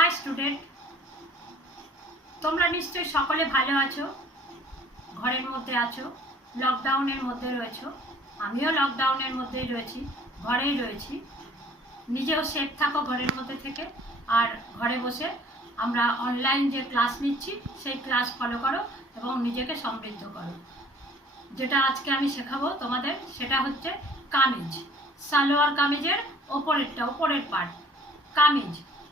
Hi student, তোমরা নিশ্চয়ই সকলে ভালো আছো, ঘরের মধ্যে আছো, লকডাউনের মধ্যে রয়েছো। আমিও লকডাউনের মধ্যেই রয়েছি, ঘরেই রয়েছি। নিজেও সেফ থাকো ঘরের মধ্যে থেকে, আর ঘরে বসে আমরা অনলাইন যে ক্লাস নিচ্ছি সেই ক্লাস ফলো করো এবং নিজেকে সমৃদ্ধ করো। যেটা আজকে আমি শেখাবো তোমাদের সেটা হচ্ছে কামিজ। সালোয়ার কামিজের ওপরের পার্ট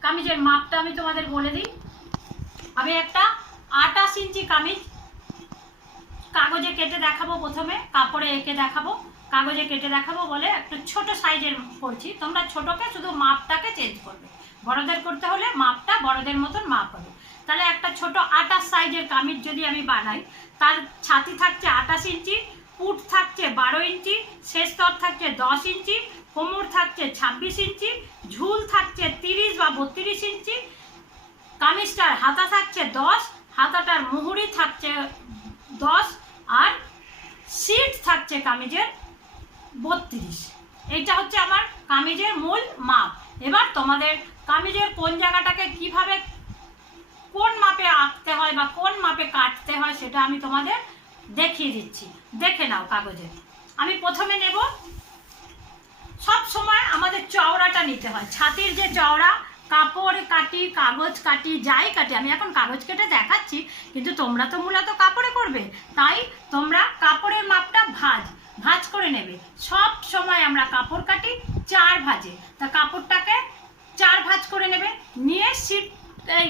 কামিজের মাপটা আমি তোমাদের বলে দিই। আমি একটা 28 ইঞ্চি কামিজ কাগজে কেটে দেখাবো, প্রথমে কাপড়ে এঁকে দেখাবো, কাগজে কেটে দেখাবো বলে একটু ছোট সাইজের করছি। তোমরা ছোটকে শুধু মাপটাকে চেঞ্জ করবে, বড়দের করতে হলে মাপটা বড়দের মতন মাপ হবে। তাহলে একটা ছোট 28 সাইজের কামিজ যদি আমি বানাই, তার ছাতি থাকছে 28 ইঞ্চি, পুট থাকছে 12 ইঞ্চি, শেষ স্তর থাকছে 10 ইঞ্চি, কোমর থাকছে 26 ইঞ্চি, ঝুল থাকছে 30 বা 32 ইঞ্চি, কামিজটার হাতা থাকছে 10, হাতাটার মুহুরি থাকছে 10, আর সিট থাকছে কামিজের 32। এইটা হচ্ছে আমার কামিজের মূল মাপ। এবার তোমাদের কামিজের কোন জায়গাটাকে কিভাবে কোন মাপে আঁকতে হয় বা কোন মাপে কাটতে হয় সেটা আমি তোমাদের দেখিয়ে দিচ্ছি, দেখে নাও কাগজে। আমি প্রথমে নেব, সব সময় আমাদের চওড়াটা নিতে হয়, ছাতির যে চওড়া। কাপড় কাটি, কাগজ কাটি, যাই কাটি, আমি এখন কাগজ কেটে দেখাচ্ছি, কিন্তু তোমরা তো মূলত কাপড়ে করবে, তাই তোমরা কাপড়ের মাপটা ভাঁজ করে নেবে। সব সময় আমরা কাপড় কাটি 4 ভাঁজে, তা কাপড়টাকে 4 ভাঁজ করে নেবে, নিয়ে এই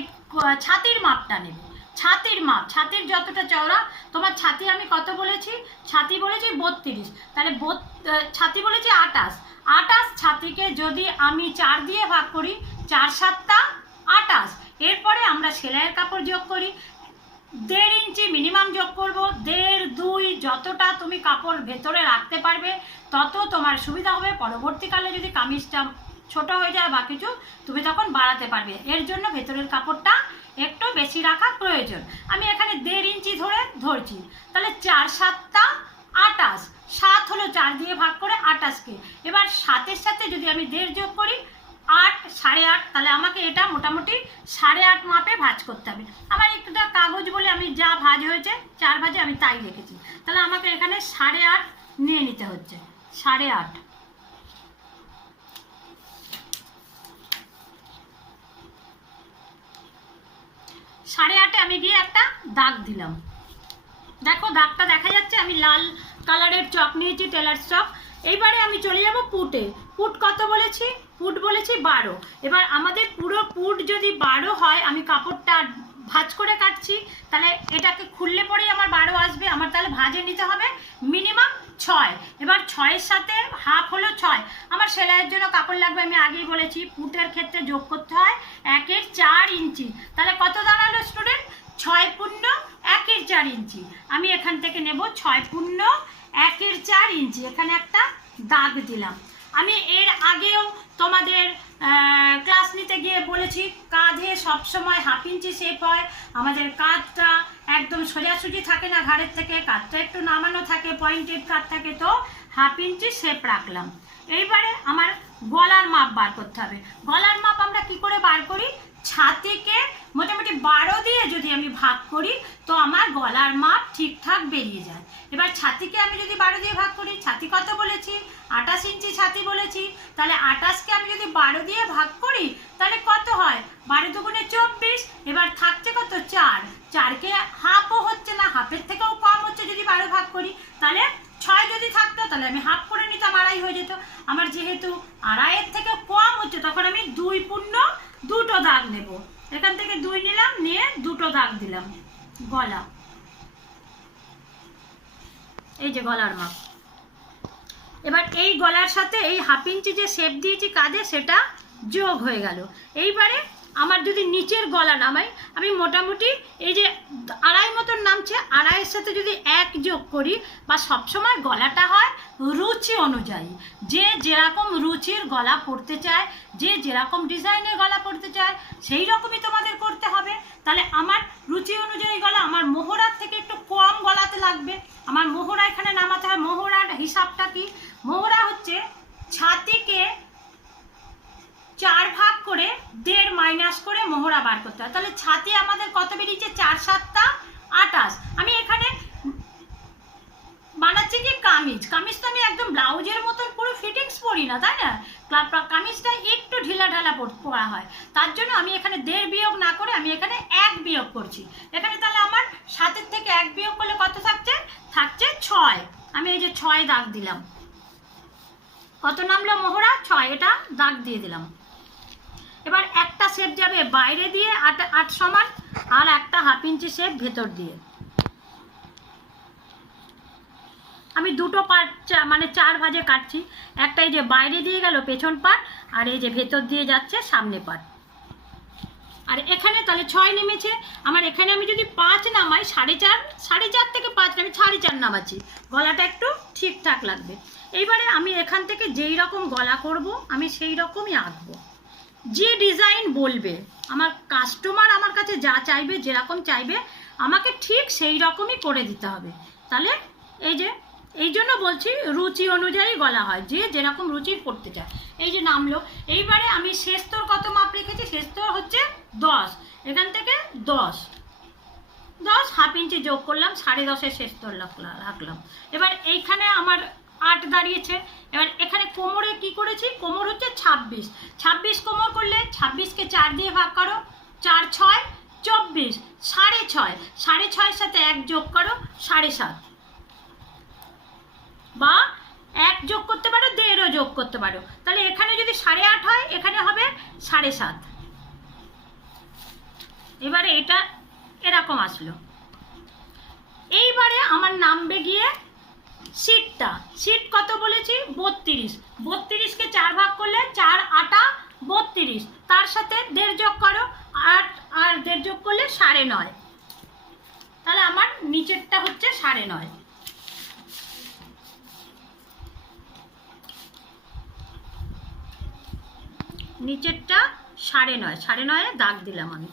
ছাতির মাপটা নেবে। ছাতির মাপ, ছাতির যতটা চওড়া, তোমার ছাতি আমি কত বলেছি? ছাতি বলেছি 32, তাহলে ছাতি বলেছি 28 ছাতিকে যদি আমি 4 দিয়ে ভাগ করি, 4 7 28। এরপরে আমরা সেলাইয়ের কাপড় যোগ করি, 1.5 ইঞ্চি মিনিমাম যোগ করব, 1.5 2 যতটা তুমি কাপড় ভেতরে রাখতে পারবে তত তোমার সুবিধা হবে। পরবর্তীকালে যদি কামিজটা ছোট হয়ে যায় বা কিছু, তুমি তখন বাড়াতে পারবে। এর জন্য ভেতরের কাপড়টা একটু বেশি রাখা প্রয়োজন। আমি এখানে 1.5 ইঞ্চি ধরছি, তাহলে 4 7 28, 7 হলো 4 দিয়ে ভাগ করে 28কে। এবার 7-এর সাথে যদি আমি 1.5 যোগ করি, 8 8.5, তাহলে আমাকে এটা মোটামুটি 8.5 মাপে ভাঁজ করতে হবে। আমার একটা কাগজ বলে আমি যা ভাঁজ হয়েছে 4 ভাঁজে আমি তাই রেখেছি, তাহলে আমাকে এখানে 8.5 নিয়ে নিতে হচ্ছে। 8.5 8.5-এ আমি গিয়ে একটা দাগ দিলাম। দেখো দাগটা দেখা যাচ্ছে, আমি লাল কালারের চক নিয়েছি, টেলার চক। এইবারে আমি চলে যাব পুটে। পুট কত বলেছি? পুট বলেছি 12। এবার আমাদের পুরো পুট যদি 12 হয়, আমি কাপড়টা ভাঁজ করে কাটছি, তাহলে এটাকে খুললে পরেই আমার 12 আসবে। আমার তাহলে ভাঁজে নিতে হবে মিনিমাম 6। এবার 6-এর সাথে হাফ হলো 6। আমার সেলাইয়ের জন্য কাপড় লাগবে, আমি আগেই বলেছি, পুটের ক্ষেত্রে যোগ করতে হয় 1 4 ইঞ্চি। তাহলে কত দাঁড়ালো স্টুডেন্ট? 6 পূর্ণ 1 4 ইঞ্চি। আমি এখান থেকে নেব 6 পূর্ণ 1 4 ইঞ্চি। এখানে একটা দাগ দিলাম। আমি এর আগেও তোমাদের ক্লাস নিতে গিয়ে বলেছি, কাঁধে সবসময় 1/2 ইঞ্চি শেপ হয়। আমাদের কাঁধটা একদম সোজাসুজি থাকে না, ঘাড়ের থেকে কাঁধটা একটু নামানো থাকে, পয়েন্টেড কাঁধ থাকে, তো 1/2 ইঞ্চি শেপ রাখলাম। এইবারে আমার গলার মাপ বার করতে হবে। গলার মাপ আমরা কি করে বার করি? ছাতিকে মোটামুটি 12 দিয়ে যদি আমি ভাগ করি, তো আমার গলার মাপ ঠিকঠাক বেরিয়ে যায়। এবার ছাতিকে আমি যদি 12 দিয়ে ভাগ করি, ছাতি কত বলেছি? 28 ইঞ্চি ছাতি বলেছি, তাহলে 28কে আমি যদি 12 দিয়ে ভাগ করি, তাহলে কত হয়? 12 দুগুণে 24। এবার থাকছে কত? 4। 4কে হাফও হচ্ছে না, হাফের থেকেও কম হচ্ছে যদি 12 ভাগ করি, তাহলে 6 যদি থাকতো তাহলে আমি হাফ করে নিতাম, 2.5 হয়ে যেত। আমার যেহেতু 2.5-এর থেকে কম হচ্ছে, তখন আমি 2 পূর্ণ 2টো দাগ নেব। এখান থেকে 2 নিলাম, নিয়ে 2টো দাগ দিলাম। গলা, এই যে গলার মাপ। এবার এই গলার সাথে এই 1/2 ইঞ্চি যে শেপ দিয়েছি কাঁধে, সেটা যোগ হয়ে গেল। এইবারে আমার যদি নিচের গলা নামাই, আমি মোটামুটি এই যে 2.5 মতন নামছে, 2.5-এর সাথে যদি 1 যোগ করি, বা সবসময় গলাটা হয় রুচি অনুযায়ী, যে যেরকম রুচির গলা পড়তে চায়, যে যেরকম ডিজাইনের গলা পড়তে চায়, সেই রকমই তোমাদের করতে হবে। তাহলে আমার রুচি অনুযায়ী গলা, আমার মোহরার থেকে একটু কম গলাতে লাগবে। আমার মোহরা এখানে নামাতে হয়। মোহরার হিসাবটা কি? মোহরা হচ্ছে ছাতিকে 4 ভাগ করে 1.5 মাইনাস করে মোহরা বার করতে হয়। তাহলে ছাতি আমাদের কত বেরিয়েছে, 4 7 28। আমি এখানে বানাচ্ছি কি কামিজ, কামিজ তো আমি একদম ব্লাউজের মতন পুরো ফিটিংস পরি না, তাই না? কামিজটা একটু ঢিলা ঢালা পরা হয়, তার জন্য আমি এখানে 1.5 বিয়োগ না করে আমি এখানে 1 বিয়োগ করছি এখানে। তাহলে আমার 7 থেকে 1 বিয়োগ করলে কত থাকছে, 6। আমি এই যে 6 দাগ দিলাম। কত নামলো মোহরা, 6, এটা দাগ দিয়ে দিলাম। এবার একটা শেপ যাবে বাইরে দিয়ে 8 সমান, আর একটা 1/2 ইঞ্চি শেপ ভেতর দিয়ে। আমি দুটো পার্ট মানে 4 ভাজে কাটছি। একটা এই যে বাইরে দিয়ে গেল পেছন পার্ট, আর এই যে ভেতর দিয়ে যাচ্ছে সামনে পার্ট। আর এখানে তাহলে 6 নেমেছে আমার। এখানে আমি যদি 5 নামাই, 4.5 থেকে 5 আমি 4.5 নামাচ্ছি, গলাটা একটু ঠিকঠাক লাগবে। এইবারে আমি এখান থেকে যেই রকম গলা করব আমি সেই রকমই আঁকবো। যে ডিজাইন বলবে আমার কাস্টমার, আমার কাছে যা চাইবে, যেরকম চাইবে আমাকে ঠিক সেই রকমই করে দিতে হবে। তাহলে এই জন্য বলছি রুচি অনুযায়ী গলা হয়, যে যেরকম রুচির করতে চায়। এই যে নামলো। এইবারে আমি শেষতর কত মাপ রেখেছি, শেষতর হচ্ছে 10, এখান থেকে 10 1/2 ইঞ্চি যোগ করলাম, 10.5 শেষতর রাখলাম। এবার এইখানে আমার 8 দাঁড়িয়েছে। এবার এখানে কোমরে কি করেছি, কোমর হচ্ছে 26 কোমর করলে 26কে 4 দিয়ে ভাগ করো, 4 6 24, 6.5, 6.5 সাথে 1 যোগ করো, 7.5, বা 1 যোগ করতে পারো, 1.5 যোগ করতে পারো। তাহলে এখানে যদি 8.5 হয়, এখানে হবে 7.5। এবারে এটা এরকম আসলো। এইবারে আমার নামবে গিয়ে সিটটা। সিট কত বলেছি, 32কে 4 ভাগ করলে 4 8 32, তার সাথে 1.5 যোগ করো, 8 আর 1.5 যোগ করলে 9.5। তাহলে আমার নিচেরটা হচ্ছে 9.5। নিচেরটা 9.5 দাগ দিলাম আমি।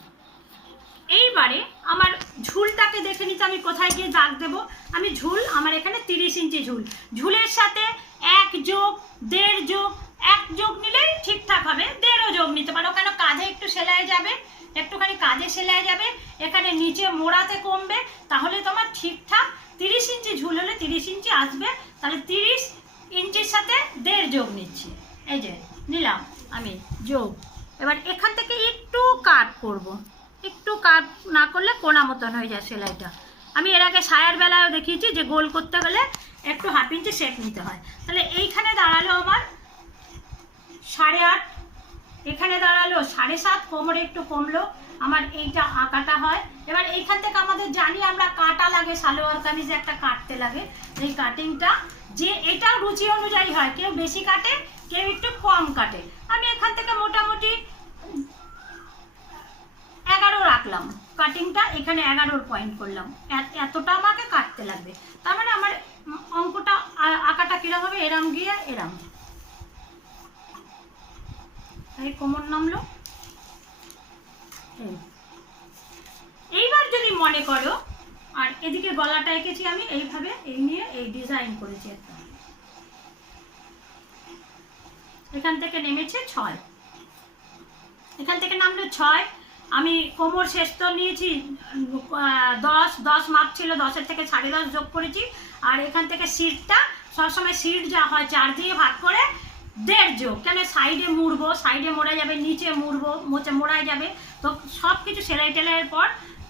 এইবারে আমার ঝুলটাকে দেখে নিতে আমি কোথায় গিয়ে দাগ দেব। আমি ঝুল, আমার এখানে 30 ইঞ্চি ঝুল, ঝুলের সাথে 1 যোগ 1.5 যোগ 1 যোগ নিলেই ঠিকঠাক হবে। 1.5 যোগ নিতে পারো, কেন কাঁধে একটু সেলাই যাবে, একটুখানি কাঁধে সেলাই যাবে, এখানে নিচে মোড়াতে কমবে, তাহলে তোমার ঠিকঠাক 30 ইঞ্চি ঝুল হলে 30 ইঞ্চি আসবে। তাহলে 30 ইঞ্চির সাথে 1.5 যোগ নিচ্ছি, এই যে নিলাম আমি যোগ। এবার এখান থেকে একটু কাট করব, একটু কাট না করলে কোনা মতন হয়ে যায় সেলাইটা। আমি এর আগে সায়ার বেলায়ও দেখিয়েছি যে গোল করতে গেলে একটু 1/2 ইঞ্চি শেপ নিতে হয়। তাহলে এইখানে দাঁড়ালো আমার 8.5, এখানে দাঁড়ালো 7.5, কোমরে একটু কমলো আমার, এইটা আঁকাটা হয়। এবার এইখান থেকে আমাদের জানি আমরা কাটা লাগে, সালোয়ার কামিজে একটা কাটতে লাগে, এই কাটিংটা যে এটা রুচি অনুযায়ী হয়, কেউ বেশি কাটে, কেউ একটু কম কাটে। আমি এখান থেকে মোটামুটি 11 রাখলাম কাটিংটা, এখানে 11 পয়েন্ট করলাম, এতটা আমাকে কাটতে লাগবে। তার মানে আমার অঙ্কটা আঁকাটা কিরম হবে, এরম গিয়ে এরম, এই কোমর নামলো। এইবার যদি মনে করো, আর এদিকে গলাটা এঁকেছি আমি এইভাবে, এই নিয়ে এই ডিজাইন করেছি একটা, এখান থেকে নেমেছে 6, এখান থেকে নামলো 6। আমি কোমর শেষতর নিয়েছি 10 মাপ ছিল, 10-এর থেকে 10.5 যোগ করেছি। আর এখান থেকে সিটটা সবসময় সিট যা হয় 4 দিয়ে ভাগ করে 1.5 যোগ, কেন সাইডে মুড়বো, সাইডে মোড়া যাবে, নিচে মুড়বো, মোড়ায় যাবে। তো সব কিছু সেলাই টেলাইয়ের পর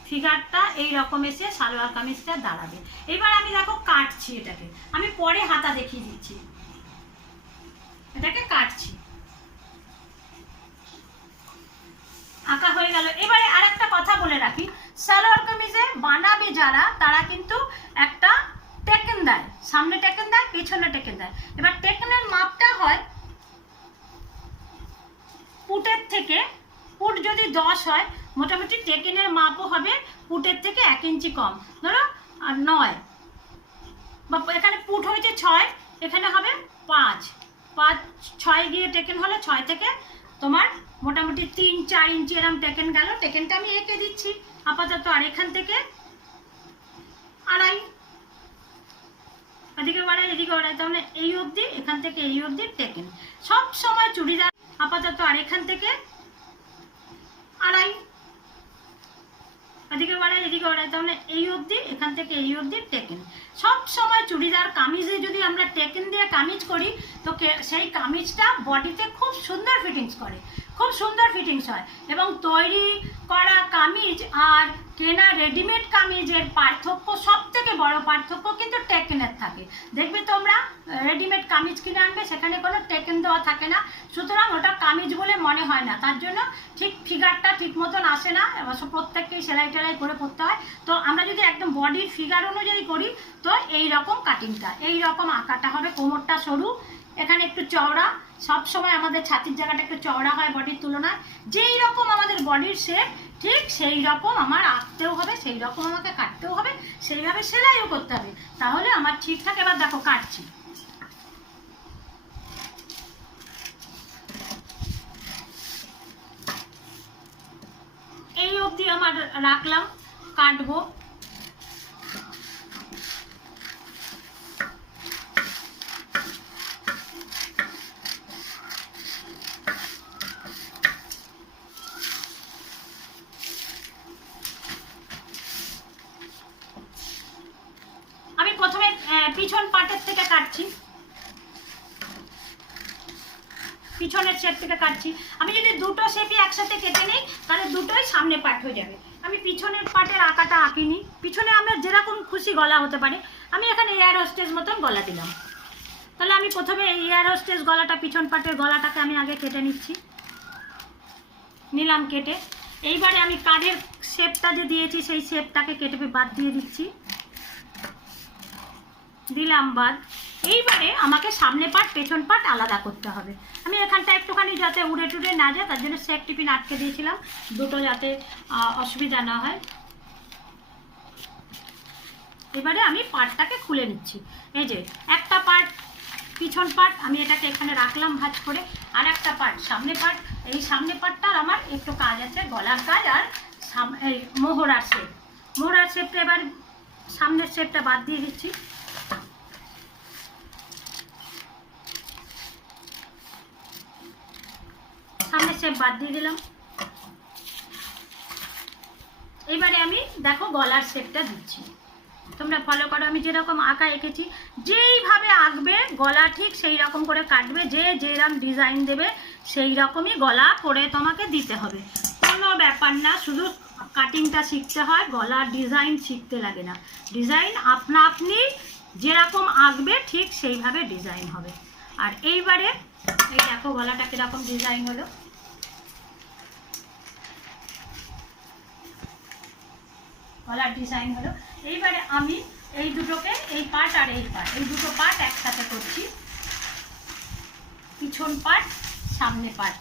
ফিগারটা এই রকম এসে সালোয়ার কামিজটা দাঁড়াবে। এবার আমি দেখো কাটছি এটাকে, আমি পরে হাতা দেখিয়ে দিচ্ছি, এটাকে কাটছি, আঁকা হয়ে গেল। এবারে আরেকটা কথা বলে রাখি, সালোয়ার কামিজে বানাবে যারা, তারা কিন্তু একটা টেকেন দেয়, সামনে টেকেন দেয়, পিছনে টেকেন দেয়। এবার টেকেনের মাপটা হয় পুটের থেকে, পুট যদি 10 হয়, মোটামুটি টেকেনের মাপও হবে পুটের থেকে 1 ইঞ্চি কম, ধরো 9, বা এখানে পুট হয়েছে 6, এখানে হবে 5, 6 গিয়ে টেকেন হলে 6 থেকে তোমার মোটামুটি 3-4 ইঞ্চি এরম টেকেন গেল। টেকেনটা আমি এঁকে দিচ্ছি আপাতত। আর এখান থেকে 2.5, এদিকে বাড়াই এদিকে বাড়াই, তার মানে এই অবধি, এখান থেকে এই অবধি টেকেন সব সময় চুড়িদার আপাতত। আর এখান থেকে চওড়া, তার মানে এই অবধি, এখান থেকে এই অবধি টেকেন। সব সময় চুড়িদার কামিজে যদি আমরা টেকেন দিয়ে কামিজ করি তো সেই কামিজটা বডিতে খুব সুন্দর ফিটিংস করে, খুব সুন্দর ফিটিংস হয়। এবং তৈরি করা কামিজ আর কেনা রেডিমেড কামিজের পার্থক্য, সব থেকে বড় পার্থক্য কিন্তু টেকেনের থাকে। দেখবে তোমরা রেডিমেড কামিজ কিনে আনবে, সেখানে কোনো টেকেন দেওয়া থাকে না, সুতরাং ওটা কামিজ বলে মনে হয় না, তার জন্য ঠিক ফিগারটা ঠিক মতন আসে না, অবশ্য প্রত্যেককেই সেলাই টেলাই করে পড়তে হয়। তো আমরা যদি একদম বডির ফিগার অনুযায়ী করি তো এই রকম কাটিংটা, এই রকম আঁকাটা হবে। কোমরটা সরু, এখানে একটু চওড়া, সব সময় আমাদের ছাতির জায়গাটা একটু চওড়া হয় বডির তুলনায়। যেই রকম আমাদের বডির শেপ ঠিক সেই রকম আমার আঁকতেও হবে, সেই রকম আমাকে কাটতেও হবে, সেইভাবে সেলাইও করতে হবে, তাহলে আমার ঠিকঠাক। এবার দেখো কাটছি, এই অবধি আমার রাখলাম, কাটবো। আমি প্রথমে পিছন পাটের থেকে কাটছি, পিছনের শেপ থেকে কাটছি। আমি যদি দুটো শেপই একসাথে কেটে নিই তাহলে দুটোই সামনে পাট হয়ে যাবে। আমি পিছনের পাটের আঁকাটা আঁকিনি, পিছনে আমরা যেরকম খুশি গলা হতে পারে, আমি এখানে এয়ার হোস্টেস মতন গলা দিলাম। তাহলে আমি প্রথমে এয়ার হোস্টেস গলাটা, পিছন পাটের গলাটাকে আমি আগে কেটে নিচ্ছি, নিলাম কেটে। এইবারে আমি কাঁধের শেপটা যে দিয়েছি সেই শেপটাকে কেটে বাদ দিয়ে দিচ্ছি, দিলাম বাদ। এইবারে আমাকে সামনে পাট পেছন পাট আলাদা করতে হবে। আমি এখানটা একটুখানি যাতে উড়ে টুড়ে না যায় তার জন্য সেক টিফিন আটকে দিয়েছিলাম, দুটো যাতে অসুবিধা না হয়। এবারে আমি পাটটাকে খুলে নিচ্ছি। এই যে একটা পাট পিছন পাট, আমি এটাকে এখানে রাখলাম ভাঁজ করে, আর একটা পাট সামনে পাট। এই সামনে পাটটার আমার একটু কাজ আছে, গলার কাজ আর এই মোহরার শেপ। মোহরার শেপটা এবার সামনের শেপটা বাদ দিয়ে দিচ্ছি, সামনের শেপ বাদ দিয়ে দিলাম। এইবারে আমি দেখো গলার শেপটা দিচ্ছি, তোমরা ফলো করো। আমি যেরকম আঁকা এঁকেছি যেইভাবে আঁকবে গলা ঠিক সেই রকম করে কাটবে, যে যেরকম ডিজাইন দেবে সেই রকমই গলা করে তোমাকে দিতে হবে, কোনো ব্যাপার না। শুধু কাটিংটা শিখতে হয়, গলার ডিজাইন শিখতে লাগে না। ডিজাইন আপনা আপনি যেরকম আঁকবে ঠিক সেইভাবে ডিজাইন হবে। আর এইবারে এই দেখো গলাটা কীরকম ডিজাইন হলো, গলার ডিজাইন হলো। এইবারে আমি এই দুটোকে, এই পাট আর এই পাট, এই দুটো পাট একসাথে করছি, পিছন পাট সামনে পাট।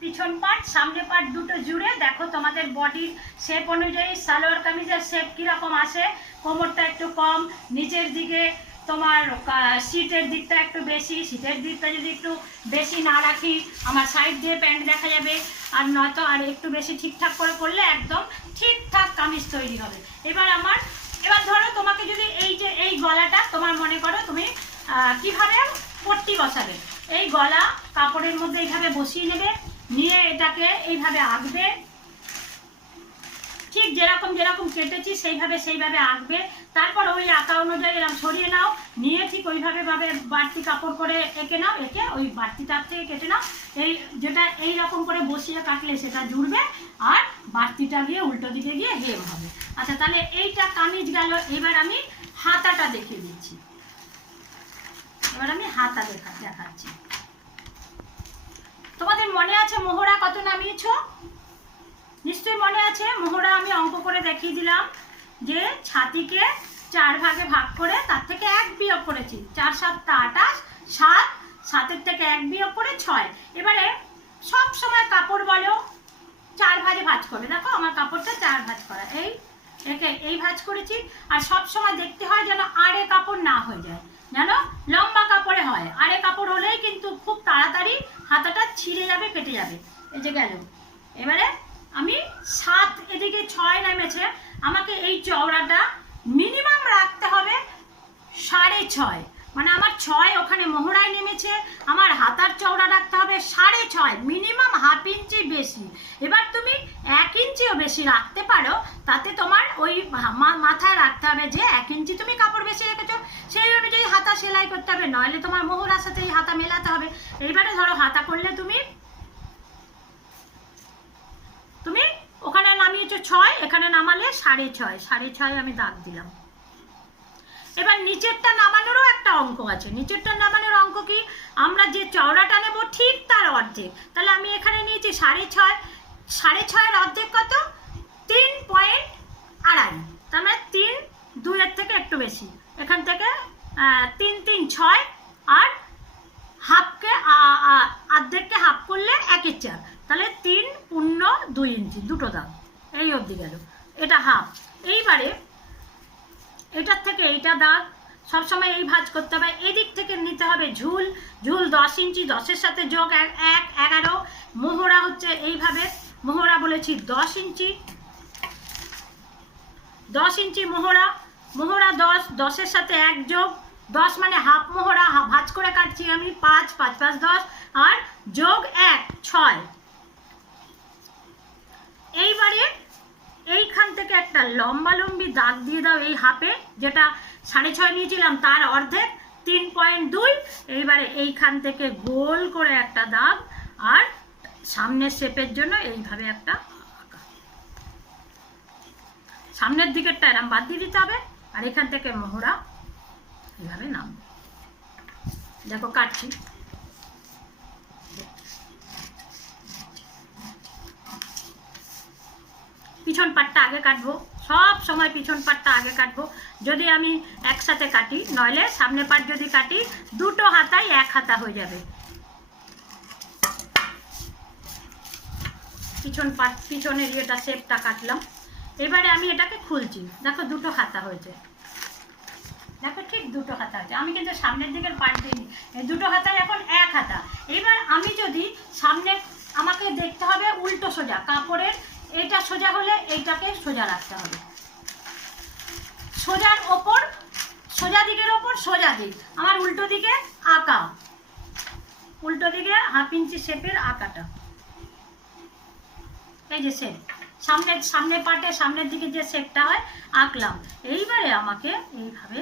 পিছন পাট সামনে পাট দুটো জুড়ে দেখো তোমাদের বডির শেপ অনুযায়ী সালোয়ার কামিজের শেপ কীরকম আসে। কোমরটা একটু কম, নিচের দিকে তোমার সিটের দিকটা একটু বেশি, সিটের দিকটা যদি একটু বেশি না রাখি আমার সাইড দিয়ে প্যান্ট দেখা যাবে, আর নয়তো আর একটু বেশি ঠিকঠাক করে করলে একদম ঠিকঠাক কামিজ তৈরি হবে। এবার ধরো তোমাকে যদি এই যে এই গলাটা তোমার মনে করো তুমি কিভাবে পট্টি বসাবে, এই গলা কাপড়ের মধ্যে এইভাবে বসিয়ে নেবে, নিয়ে এটাকে এইভাবে আঁকবে, ঠিক যেরকম যেরকম কেটেছি সেইভাবে আঁকবে। তারপর ওই আঁকা অনুযায়ী এরকম সরিয়ে নাও, নিয়ে ঠিক ওইভাবে বাড়তি কাপড় করে এঁকে নাও, এঁকে ওই বাড়তি তার থেকে কেটে নাও। এই যেটা এই রকম করে বসিয়ে কাটলে সেটা জুড়বে, আর বাড়তিটা গিয়ে উল্টো দিকে গিয়ে হেম হবে। আচ্ছা, তাহলে এইটা কামিজ গেল। এবার আমি হাতাটা দেখিয়ে দিচ্ছি, এবার আমি হাতা দেখাচ্ছি। তোমাদের মনে আছে মোহরা কত নামিয়েছ? নিশ্চয়ই মনে আছে। মোহরা আমি অঙ্ক করে দেখিয়ে দিলাম যে ছাতিকে 4 ভাগে ভাগ করে তার থেকে 1 বিয়োগ করেছি। 4 7 28, 7 7-এর থেকে 1 বিয়োগ করে 6। এবারে সব সময় কাপড় বলো 4 ভাগে ভাঁজ করে, দেখো আমার কাপড়টা 4 ভাঁজ করা, এই ভাঁজ করেছি। আর সব সময় দেখতে হয় যেন আড়ে কাপড় না হয়ে যায়, যেন লম্বা কাপড়ে হয়। আড়ে কাপড় হলেই কিন্তু খুব তাড়াতাড়ি হাতাটা ছিঁড়ে যাবে, কেটে যাবে। এই যে গেল। এবারে আমি 7, এদিকে 6 নেমেছে, আমাকে এই চওড়াটা মিনিমাম রাখতে হবে 6.5, মানে আমার 6 ওখানে মোহরায় নেমেছে, আমার হাতার চওড়া রাখতে হবে 6.5, মিনিমাম ½ ইঞ্চি বেশি। এবার তুমি 1 ইঞ্চিও বেশি রাখতে পারো, তাতে তোমার ওই মাথায় রাখতে হবে যে 1 ইঞ্চি তুমি কাপড় বেশি রেখেছো, সেই অনুযায়ী হাতা সেলাই করতে হবে, নইলে তোমার মোহরার সাথে এই হাতা মেলাতে হবে। এইবারে ধরো হাতা করলে তুমি ওখানে নামিয়েছো 6, এখানে নামালে 6.5 আমি দাগ দিলাম। এবার নিচেরটা নামানোরও একটা অঙ্ক আছে। নিচেরটা নামানোর অঙ্ক কি, আমরা যে চওড়াটা নেব ঠিক তার অর্ধেক। তাহলে আমি এখানে নিয়েছি 6.5, 6.5 অর্ধেক কত, 3.2, তার মানে 3, 2 এর থেকে একটু বেশি, এখান থেকে 3, 3, 6, আর হাফকে অর্ধেককে হাফ করলে 1/4, তাহলে 3 পূর্ণ 2 ইঞ্চি, দুটো দাগ এই অবধি গেল, এটা হাফ। এইবারে এটার থেকে এইটা দাগ, সবসময় এই ভাঁজ করতে হবে। এদিক থেকে নিতে হবে ঝুল, ঝুল 10 ইঞ্চি, 10-এর সাথে যোগ 1, 11। মোহরা হচ্ছে এইভাবে, মোহরা বলেছি 10 ইঞ্চি, 10 ইঞ্চি মোহরা, মোহরা 10, 10-এর সাথে 1 যোগ 10, মানে হাফ মোহরা, ভাঁজ করে কাটছি আমি 5, 5, 5, 10, আর যোগ 1, 6। এইবারে এইখান থেকে একটা লম্বি দাগ দিয়ে দাও এই হাফে, যেটা 6.5 নিয়েছিলাম তার অর্ধেক, 3.2। এইবারে এইখান থেকে গোল করে একটা দাগ, আর সামনের শেপের জন্য এইভাবে একটা আঁকা, সামনের দিকেরটা এরম বাদ দিয়ে দিতে হবে, আর এখান থেকে মোহরা এইভাবে নামবে। দেখো কাটছি, পিছন পাটটা আগে কাটবো, সব সময় পিছন পাটটা আগে কাটবো যদি আমি একসাথে কাটি, নইলে সামনে পাট যদি কাটি দুটো হাতাই 1 হাতা হয়ে যাবে। পিছন পাট, পিছনের ইয়েটা শেপটা কাটলাম। এবারে আমি এটাকে খুলছি, দেখো দুটো হাতা হয়েছে, দেখো ঠিক দুটো হাতা হয়েছে। আমি কিন্তু সামনের দিকের পাট দিইনি, এই দুটো হাতায় এখন 1 হাতা। এবার আমি যদি সামনে, আমাকে দেখতে হবে উল্টো সোজা, কাপড়ের এটা সোজা হলে এইটাকে সোজা রাখতে হবে, সোজার ওপর, সোজা দিকের ওপর সোজা দিক, আমার উল্টো দিকে আঁকা, উল্টো দিকে ½ ইঞ্চি শেপের আঁকাটা, এই যে শেপ, সামনের পাটে সামনের দিকে যে শেপটা হয় আঁকলাম। এইবারে আমাকে এইভাবে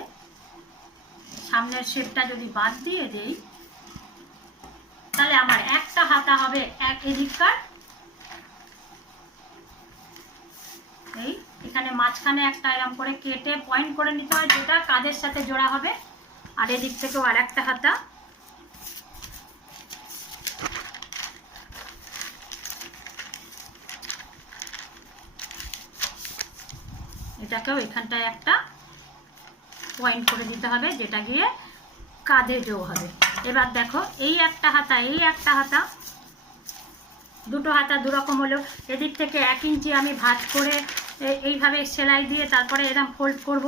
সামনের শেপটা যদি বাদ দিয়ে দেই, তাহলে আমার একটা হাতা হবে এদিককার, এই এখানে মাঝখানে একটা এরকম করে কেটে পয়েন্ট করে নিতে হয়, যেটা কাঁধের সাথে জোড়া হবে, আর এদিক থেকেও আর একটা হাতা। এটাকেও এখানটায় একটা পয়েন্ট করে দিতে হবে, যেটা গিয়ে কাঁধে যোগ হবে। এবার দেখো এই একটা হাতা, এই একটা হাতা, দুটো হাতা দুরকম হলো। এদিক থেকে 1 ইঞ্চি আমি ভাঁজ করে এইভাবে সেলাই দিয়ে তারপরে এরকম ফোল্ড করব।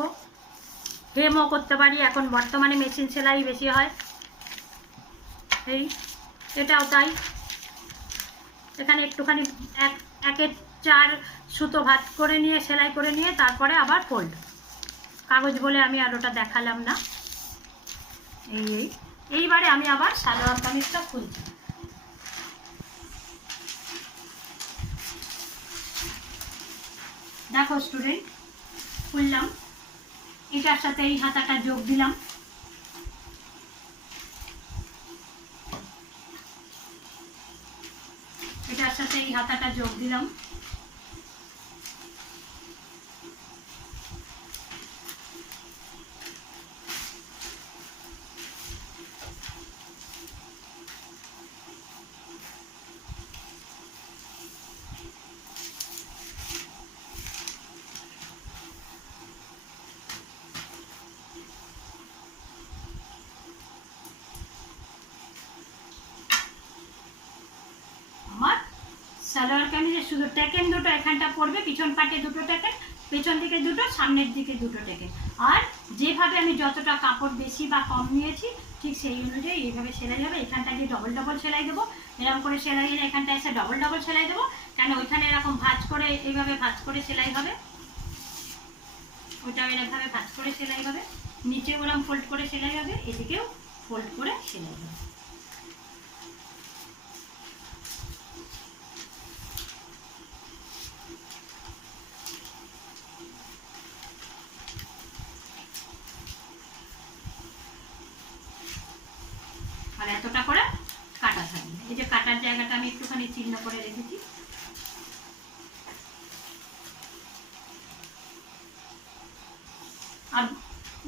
হেমও করতে পারি, এখন বর্তমানে মেশিন সেলাই বেশি হয়। এই এটাও তাই, এখানে একটুখানি 1/4 সুতো ভাঁজ করে নিয়ে সেলাই করে নিয়ে তারপরে আবার ফোল্ড। কাগজ বলে আমি আর ওটা দেখালাম না। এইবারে আমি আবার সালোয়ার কামিজটা খুলছি। দেখো স্টুডেন্ট, খুললাম, এটার সাথে এই হাতাটা যোগ দিলাম, এটার সাথে এই হাতাটা যোগ দিলাম, সালোয়ার কামিজে শুধু টেকেন দুটো এখানটা পড়বে, পিছন পাটে দুটো টেকেন, পেছন দিকে দুটো, সামনের দিকে দুটো টেকেন। আর যেভাবে আমি যতটা কাপড় বেশি বা কম নিয়েছি ঠিক সেই অনুযায়ী এইভাবে সেলাই হবে। এখানটা গিয়ে ডবল সেলাই দেবো, এরকম করে সেলাই এনে এখানটা এসে ডবল সেলাই দেবো, কেন ওইখানে এরকম ভাঁজ করে এইভাবে ভাঁজ করে সেলাই হবে। ওটাও এরকমভাবে ভাঁজ করে সেলাই হবে, নিচে ওরকম ফোল্ড করে সেলাই হবে, এদিকেও ফোল্ড করে সেলাই হবে। আর এতটা করে কাটা থাকবে। এই যে কাটার জায়গাটা আমি একটুখানি চিহ্ন করে রেখেছি। আর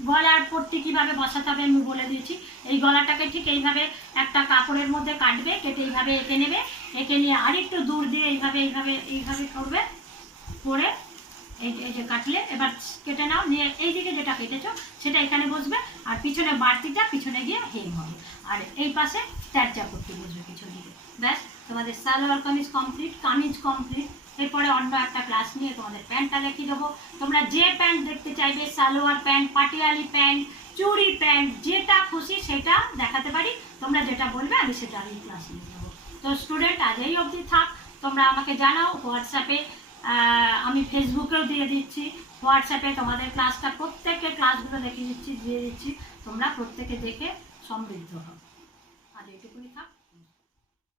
গলার পট্টি কিভাবে বসাতে হবে আমি বলে দিয়েছি। এই গলাটাকে ঠিক এইভাবে একটা কাপড়ের মধ্যে কাটবে, কেটে এইভাবে এঁকে নেবে, এঁকে নিয়ে আরেকটু দূর দিয়ে এইভাবে এইভাবে এইভাবে করবে, করে এই যে কাটলে এবার কেটে নাও, নিয়ে এই দিকে যেটা কেটেছো সেটা এখানে বসবে, আর পিছনে বাড়তিটা পিছনে গিয়ে হেম হবে, আর এই পাশে চারচা পট্টি বসবে পিছন দিকে। ব্যাস, তোমাদের সালোয়ার কামিজ কমপ্লিট, কামিজ কমপ্লিট। এরপরে অন্য একটা ক্লাস নিয়ে তোমাদের প্যান্টটা দেখিয়ে দেবো। তোমরা যে প্যান্ট দেখতে চাইবে, সালোয়ার প্যান্ট, পাটিয়ালি প্যান্ট, চুড়ি প্যান্ট, যেটা খুশি সেটা দেখাতে পারি। তোমরা যেটা বলবে আমি সেটা এই ক্লাস নিয়ে দেবো। তো স্টুডেন্ট, আজ এই অবধি থাক। তোমরা আমাকে জানাও হোয়াটসঅ্যাপে, আমি ফেসবুকেও দিয়ে দিচ্ছি, হোয়াটসঅ্যাপে তোমাদের ক্লাসটা, প্রত্যেকের ক্লাসগুলো দিয়ে দিচ্ছি। তোমরা প্রত্যেকে দেখে সমৃদ্ধ হও। আজ এইটুকুনি থাক।